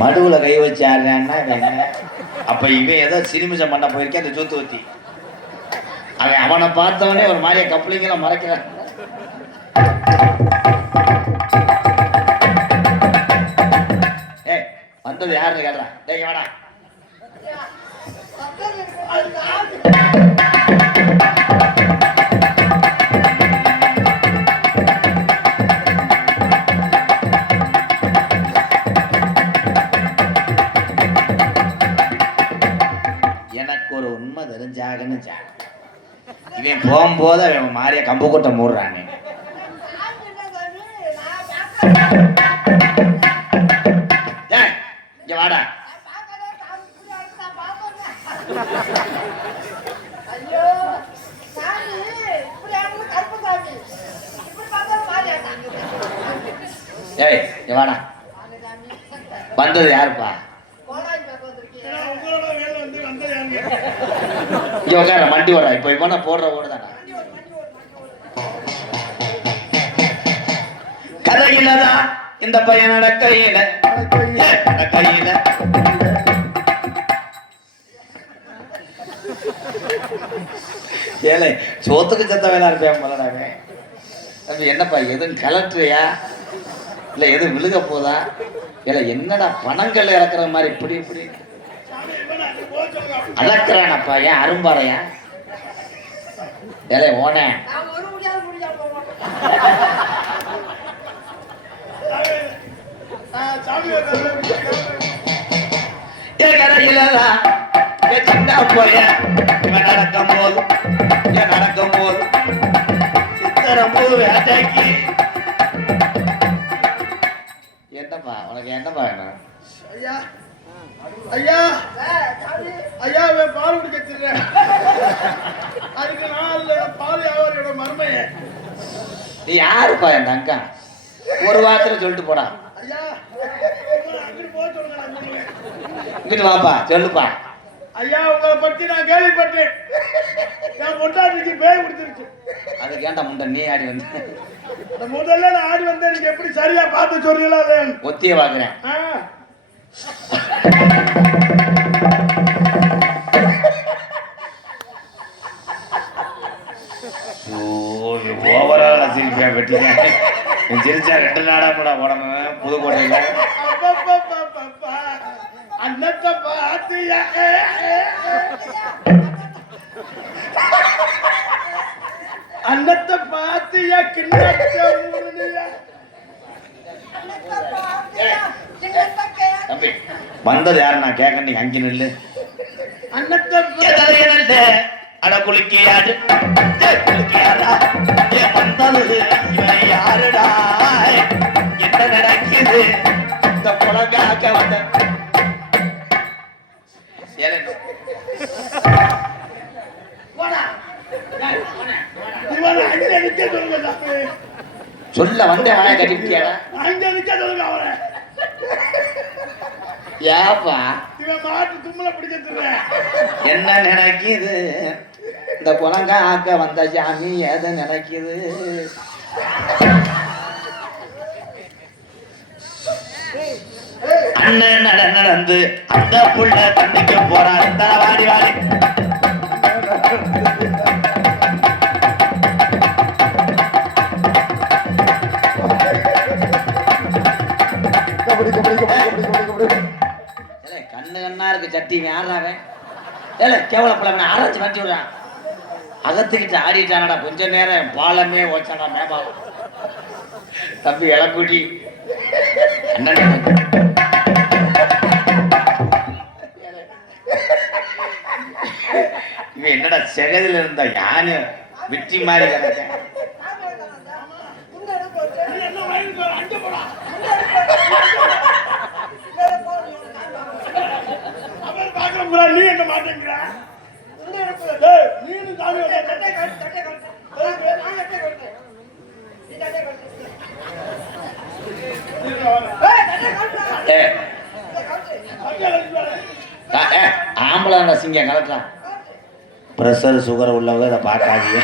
மடுவுல கை வச்சு ஆடுறான்னா என்ன? அப்ப இவன் ஏதோ சிறுமிசம் பண்ண போயிருக்கேன் அந்த ஜூத்து ஊத்தி அவன் அவனை பார்த்தவனே ஒரு மாதிரியா கப்ளிங்கெல்லாம் மறக்கிறான் ஏய் வந்தது யாருன்னு கேட்கலாம் டேய் வாடா. எனக்கு ஒரு உண்மை தெரிஞ்சாகன்னு ஜாக. இவன் போகும்போது அவன் மாறிய கம்பு கொட்டை மூடுறானே. இங்க வாடா. ஏய் இங்க வாடா. வந்தது யாருப்பா? இங்க உட்கார மண்டி ஓடா இப்போ இவனை போடுற ஓடுதானா கதையிலதான் இந்த பையன் நடக்கையில. நடக்கையில. ஏழை சோத்துக்கு சத்த வேலை இருப்பேன் போலடாவே தம்பி என்னப்பா எதுவும் கலட்டுறியா? இல்லை எதுவும் விழுக போதா? இல்லை என்னடா பணங்கள் இறக்குற மாதிரி இப்படி இப்படி. அளக்குறானப்பா ஏன் அரும்பாறையா? ஏலே ஓனே சாமி சாமி வந்து கரையிலதான் சின்ன போய இவன் நடக்கும் போது இவன் நடக்கும் போது சித்தரம் போது வேட்டைக்கு. என்னப்பா உனக்கு என்னப்பா வேணும்? ஐயா ஐயா ஐயா இவன் பால் குடிக்க அதுக்கு நாலு பால் வியாபாரியோட மருமைய நீ யாருப்பா என் ஒரு வாரத்துல சொல்லிட்டு போடா. நான். இங்கிட்டு வாப்பா சொல்லுப்பா. ஐயா உங்களை பத்தி நான் கேள்விப்பட்டேன். என் பொண்டாட்டிக்கு பேய் பிடிச்சிருச்சு. அதுக்கு ஏன்டா முண்டை நீ ஆடி வந்து? முதல்ல நான் ஆடி வந்தேன் நீங்க எப்படி சரியா பார்த்து சொல்றீங்களா அதை? ஒத்திய பாக்குறேன் ஓவரால சிரிப்பேன் வெட்டிங்க சிரிச்சா ரெண்டு நாடா கூட போடணும் புதுக்கோட்டையில. அன்னத்தை பார்த்தியா கிண்ணத்தை மூடுனியா? தம்பி வந்தது யாரு? நான் கேட்க நீங்க அங்கே நில்லு. எதனையனல்ல அட குளிக்கையாடு குளிக்கையாடா ஏன் வந்தது. இவன் யாருடா? நடக்குது இந்த புலங்காக்க வந்த சொல்ல வந்தேன் வாய கட்டிட்டியாடா அங்க நிக்க சொல்லுங்க ஏப்பா? இவன் மாட்டு தும்மல என்ன நினைக்குது இந்த புலங்காக்க வந்த சாமி எதை நினைக்குது அண்ணன் நட நடந்து அந்த புள்ள தண்ணிக்கு போறான் தர வாடி வாடி கண்ணு கண்ணா இருக்கு சட்டி யாராவன் ஏல கேவலப்பழம் அரைச்சு வச்சு விடுறான். அகத்துக்கிட்டு ஆடிட்டானடா கொஞ்ச நேரம் பாலமே ஓச்சாடா மேபாலம் தம்பி இளக்குடி அண்ணன். இவன் என்னடா செகதில் இருந்தா யானு வெற்றி மாதிரி கிடக்கேன் நீ என்ன மாட்டேங்கிற நீனு சாமி ஏ, ஆம்பளை சிங்கம் கலக்கலாம் ப்ரெஷர் சுகர் உள்ளவங்க இதை பார்க்காதீங்க.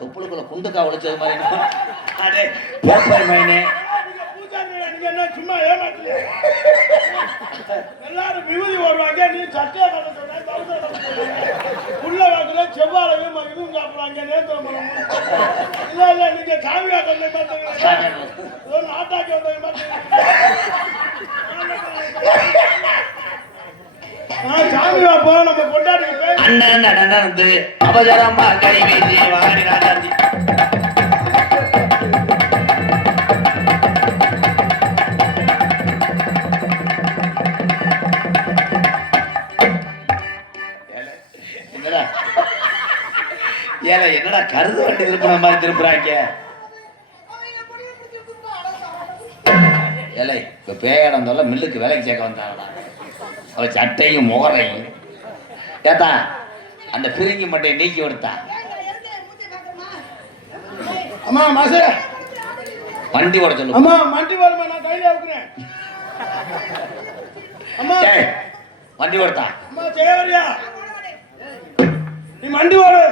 தொப்புளுக்குள்ள குண்டுக்கா ஒழிச்சது மாதிரி பேப்பர் மைனே சும்மா ஏமாத்தலையா? எல்லாரும் விபூதி போடுவாங்க நீ சட்டையை உள்ள வாக்குல செவ்வாழையும் இதுவும் சாப்பிடுவாங்க. நேந்திரம் இல்ல இல்ல நீங்க பார்த்தீங்க பார்த்தீங்க சாமி வாப்போம் நம்ம கொண்டாடி அண்ணன் நடந்து அவசரமா கை வீசி வாடி கருது வண்டி திருப்பின மாதிரி திருப்புறாங்க. ஏலே இப்ப பேயிடம் தொல்ல மில்லுக்கு வேலைக்கு சேர்க்க வந்தாங்கடா. அவ சட்டையும் முகரையும் ஏத்தா அந்த பிரிங்கி மட்டையை நீக்கி விடுத்தா அம்மா மாசே. வண்டி ஓட சொல்லு அம்மா மண்டி வருமா நான் கையில வைக்கிறேன். அம்மா. வண்டி ஓடுத்தா அம்மா ஜெயவரியா. நீ மண்டி ஓடு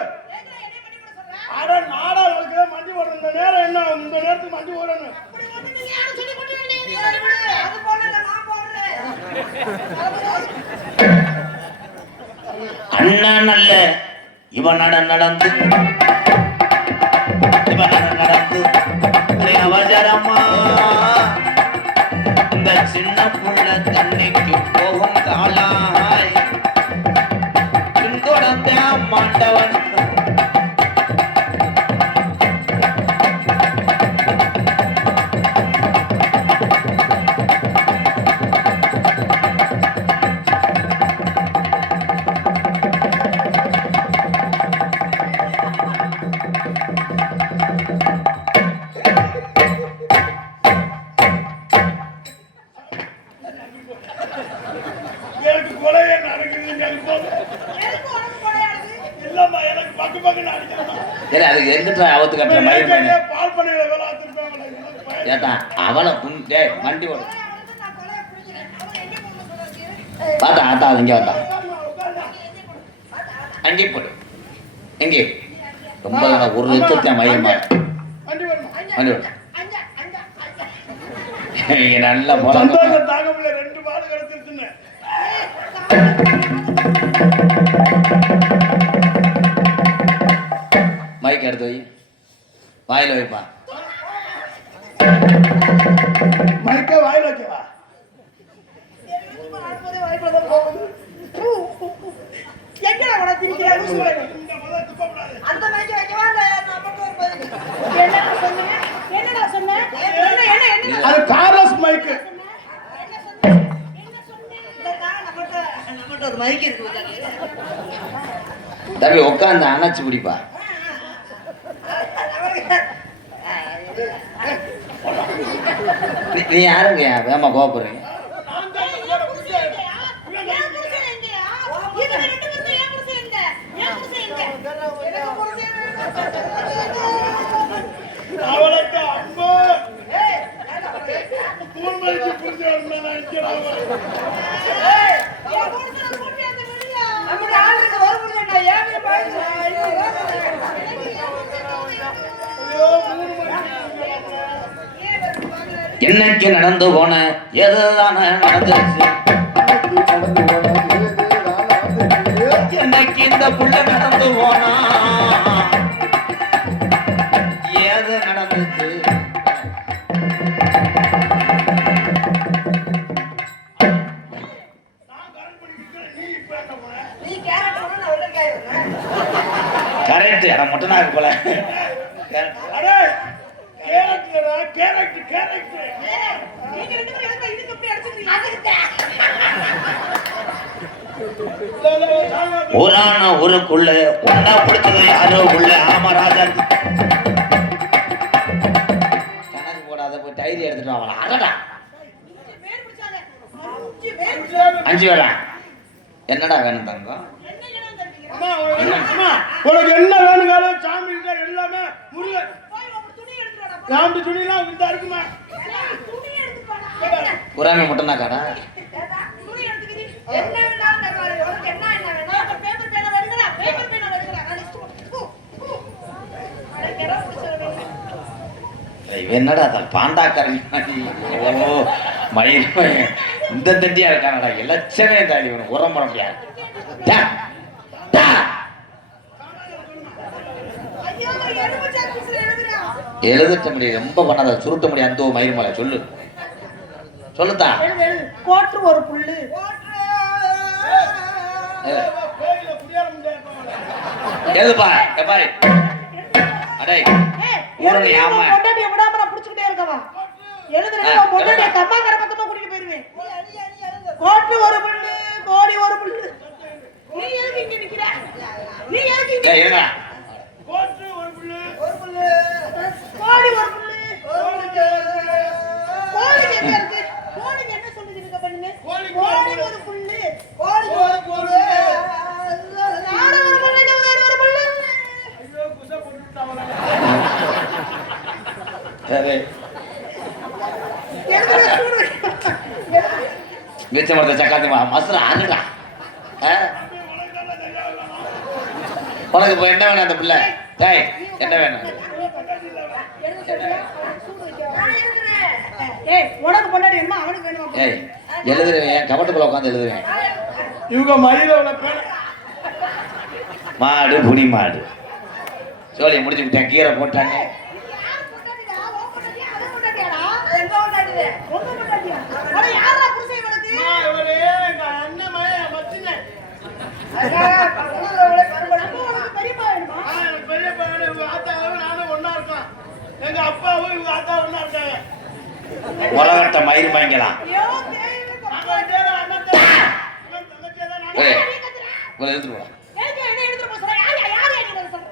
அட நாடா வளர்க்கிற மண்டி ஓடணும் இந்த நேரம் என்ன நேரத்துக்கு மண்டி ஓடணும். அண்ணன் அல்ல இவன் நட நடந்து. இவன் நட நடந்து. அவசரமா. இந்த சின்ன புள்ள தண்ணிக்கு எங்கிட்ட ஆபத்து கட்டுற மயிர். ஏத்தா அவனை புண் டேய் வண்டி ஓடு. பார்த்தா ஆத்தா இங்கே உட்காருமா. அங்கே போடு. எங்கே ரொம்ப ஒரு லட்சத்தை மயமா வண்டி ஓடு நல்லா ரெண்டு மாடு கிடைச்சிருச்சுன்னு மைக் எடுத்து வை. வாயில வைப்பா. மைக்க வாயில வைக்கவா? அது கார்லஸ் மைக்கு. தம்பி உட்காந்து அணைச்சு பிடிப்பா நீ- நீ யாருங்க வேமா கோபுறீங்க நான் தான் இந்த ஊரை புடிச்சேன். நீ யாருங்க தூள் மதிச்சு புரிஞ்சு என்னைக்கு நடந்து போன எதுதானே நடந்துச்சு? என்னைக்கு இந்த புள்ள நடந்து போனா? அடடா. அஞ்சு வேடா என்னடா வேணும் தங்கம்? உனக்கு- என்ன வேணும் சாமி கிட்ட எல்லாமே முருக போய் உங்க துணி எடுத்துட்டு வாடா, போ. ராமி துணிலாம் இந்த இருக்குமா. புறாமி மட்டும் தான் காடா ஏடா, துணி எடுத்துக்கிது. என்ன வேணாலும் தருவாரு. உனக்கு என்ன என்ன வேணும்? பேப்பர் பேப்பர் பேனா வேணுங்களா? பேப்பர் பேனா வேணுங்களா? நான் list போட்டு- பூ, பூ. அட, கிடா பிடிச்சவனே. இவன் என்னடா தான் பாண்டாக்காரன். ஓ மயில். இந்த தண்டியா இருக்கானடா இலச்சமே தாடி இவன் உரம் பண்ண முடியாது. எழுதட்ட முடியாது ரொம்ப பண்ணாத சுருட்ட முடியாது அந்த மயில் மலை சொல்லு சொல்லுதா. கோட்டு ஒரு புல்லு எழுதுப்பா எப்பாரு அடே எழுதுறேன், ஆமா. இருக்கவா? எழுதுறேன், எழுதுடா. கம்மாக்கரை பக்கமா கூட்டிட்டு போயிருவேன். கோட்டு ஒரு புல்லு, கோடி ஒரு புல்லு. நீ எதுக்கு இங்க நிக்கிற? நீ எதுக்கு இங்க இருடா கோட்டு ஒரு புல்லு கோடி ஒரு புல்லு. கோழிக்கு எங்க இருக்கு? கோழிக்கு என்ன சொல்லுது நீங்க பண்ணுங்க? கோழி ஒரு புல்லு. கோழிக்கு ஒரு புல்லு. நானும் ஒரு புல்லு, நீ வேற ஒரு புல்லு. ஐயோ குசை போட்டுட்டாங்களா சரி. மிச்ச மரத்தை சக்காத்தி மசுரா அருடா ஆ? உனக்கு இப்போ என்ன வேணும் அந்த பிள்ளை? டேய் என்ன வேணும். ஏய், எழுதுருவேன் கபட்டுக்குள்ள உட்காந்து எழுதுவேன் இவங்க மயிலோட பேர் மாடு புடி மாடு. சோழியை முடிச்சு விட்டேன் கீரை போட்டாங்க உரகட்ட மயிர் நாங்க.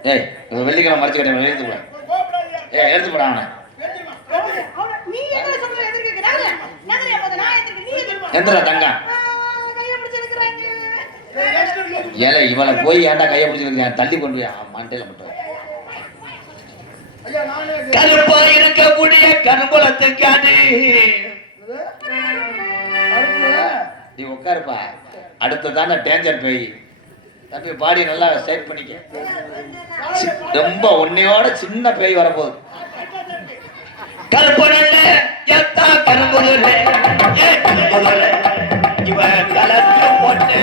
ஏய் வெள்ளிக்கிழமை மறைச்சு கட்ட எழுத்து போடா. ஏய் எழுத்து போடா அவனை எழுதிருமா. அவன- அவன- நீ என்ன சொல்ற? எதிர்க்க நகரு. நகரு, அப்ப நான் எதிர்க்க, நீ எதிர்க்க. எந்திரா தங்க. ஏல இவளை போய் ஏன்டா கையை பிடிச்சிருக்க தள்ளி கொண்டு போய் மண்டையில மட்டும். கருப்பா இருக்கக்கூடிய கருங்குளத்துக்காண்டி நீ உட்காருப்பா. அடுத்ததான டேஞ்சர் போய். தம்பி பாடி நல்லா செட் பண்ணிக்க. சி- ரொம்ப உன்னையோட சின்ன பேய் வரப்போகுது. கருப்பனல்ல எத்தா கரும்புதலே ஏ கரும்புதலே இவ கலக்கு போட்டு